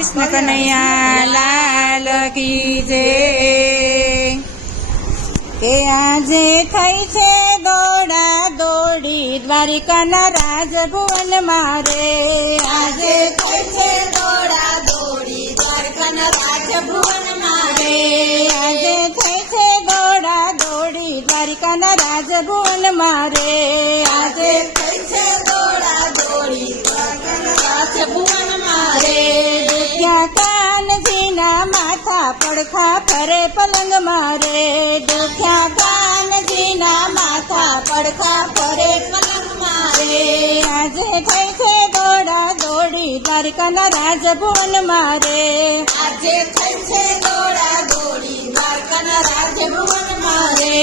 કૃષ્ણ કનૈયા લાલ કી જય। કે આજે થઈ છે દોડા દોડી દ્વારિકાના રાજભુવન મારે। આજે થઈ છે દોડા દોડી દ્વારકાના રાજભુવન મારે। આજે થઈ છે દોડા દોડી દ્વારિકાના રાજભુવન મારે। આજે થઈ છે દોડા દોડી દ્વારકાના રાજભુવન મારે। દુખ્યા કાનજીના માથા પડખા ફરે પલંગ મારે। દુખ્યા કાનજીના માથા પડખા ફરે પલંગ મારે। આજે થઈ છે દોડા દોડી દ્વારકાના રાજભુવન મારે। આજે થઈ છે દોડા દોડી દ્વારકાના રાજભુવન મારે।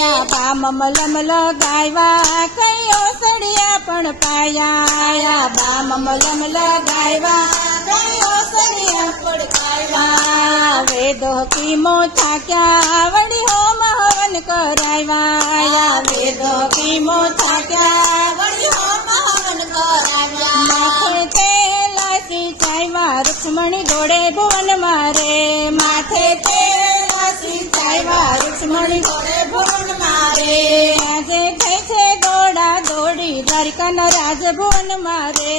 યા બામ મલમ લગાવ્યા કયો સળિયા પણ પાયા। યા બામ મલમ લગાવ્યા કયો સળિયા પણ પાયા। વેદો કીમો થાક્યા વળી હોમ હવન કરાવ્યા। યા વેદો કીમો થાક્યા વળી હોમ હવન કરાવ્યા। માથે તેલાસી ચાવ્યા રૂક્ષ્મણી દોડે ભુવન મારે। માથે તેલાસી ચાવ્યા રૂક્ષ્મણી દોડે ભુવન મારે। આજે થઈ છે દોડા દોડી દ્વારકાના રાજભુવન મારે।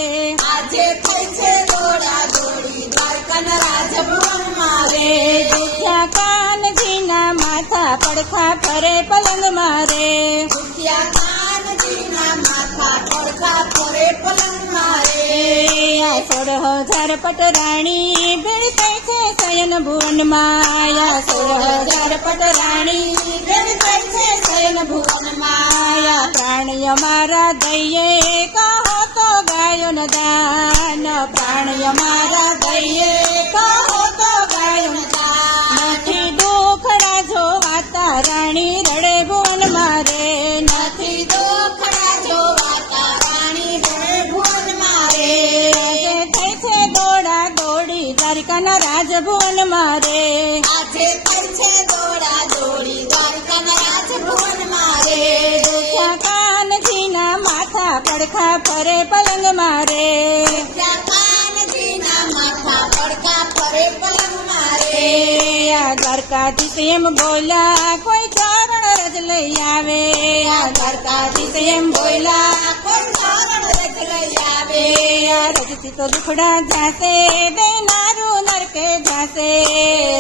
આજે થઈ છે દોડા દોડી દ્વારકાના રાજભુવન મારે। દુખ્યા કાનજીના માથા પડખા ફરે પલંગ મારે। દુખ્યા કાનજીના માથા પડખા ફરે પલંગ મારે। 16,000 પટરાણી ભેળ થઈ છે શયન ભુવનમાં। 16,000 પટરાણી ભેળ થઈ છે શયન ભુવનમાં। પ્રાણીય મારા દઈએ કહો તો ગાયો ન દાન। પ્રાણીય મારા દઈએ કહો તો ગાયો ન દાન। નથી દુખડા જોવાતા રાણી રડે ભુવન મારે। નથી દુખડા જોવાતા રાણી રડે ભુવન મારે। આજે થઈ છે દોડા દોડી દ્વારકાના રાજભુવન મારે। આજે થઈ છે દોડા દોડી દ્વારકાના રાજભુવન મારે। દુખ્યા કાનજીના માથા પડખા ફરે પલંગ મારે। દુખ્યા કાનજીના માથા પડખા ફરે પલંગ મારે। આ દ્વારકાધીશ એમ બોલ્યા કોઈ ચરણ રજ લઈ આવે। આ દ્વારકાધીશ એમ બોલ્યા કોઈ ચરણ રજ લઈ આવે। આ રજથી તો દુખડા જાશે દેનારું નરકે જાશે।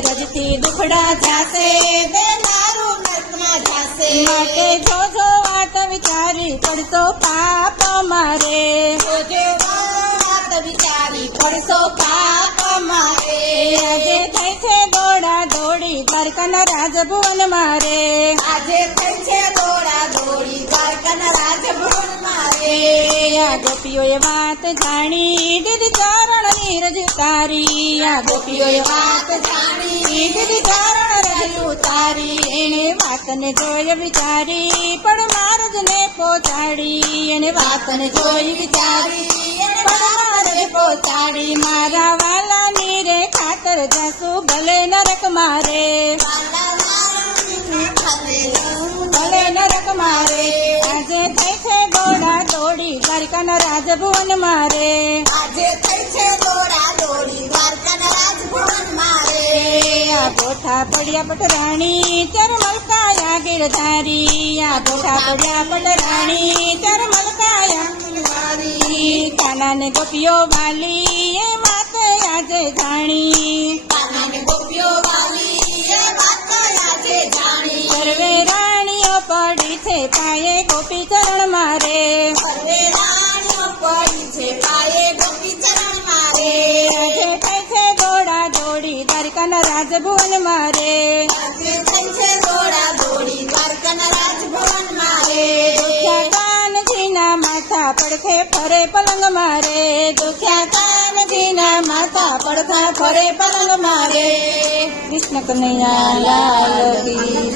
રજથી દુખડા જાશે દેનારું નરકમાં જાશે। માટે જોજો વાત વિચારી પડશો પાપ મારે। જોજો વાત વિચારી પડશો પાપ મારે। આજે થઈ છે દોડા દોડી દ્વારકાના રાજભુવન મારે। આજે થઈ છે દોડા દોડી દ્વારકાના રાજભુવન મારે। આ ગોપીઓએ વાત જાણી દીદી ચરણ રજ ઉતારી। આ ગોપીઓએ વાત જાણી દીદી ચરણ રજ ઉતારી। એને વાતને જોઈ વિચારી પણ મારજને પહોંચાડી। એને વાતને જોઈ વિચારી પણ મારજને પહોંચાડી। મારા વાલાની રે ખાતર જાસુ ભલે નરક મારે। ભલે નરક મારે। આજે થઈ છે દોડા દોડી દ્વારકાના રાજભુવન મારે। આજે થઈ છે દોડા દોડી દ્વારકાના રાજભુવન મારે। આ ગોઠા પડ્યા પટરાણી ચર મલકાયા ગિરધારી। આ ગોઠા પડ્યા પટરાણી ચર મલકાયા ગિરધારી। કાનાને ગોપીઓ વાલી એ વાત આજે જાણી। કાનાને ગોપીઓ વાલી એ વાત આજે જાણી। સર્વે રાણીઓ પડી છે પાયે ગોપી ચરણ મારે। સર્વે રાણીઓ પડી છે પાયે ગોપી ચરણ મારે। આજે થઈ છે દોડા દોડી દ્વારકાના રાજભુવન મારે। આજે થઈ છે દોડા દોડી દ્વારકાના રાજભુવન મારે। દુખ્યા કાનજીના માથા પડખે ફરે પલંગ મારે। દુખ્યા કાનજીના માથા પડખા ફરે પલંગ મારે। કૃષ્ણ કનૈયા લાલ કી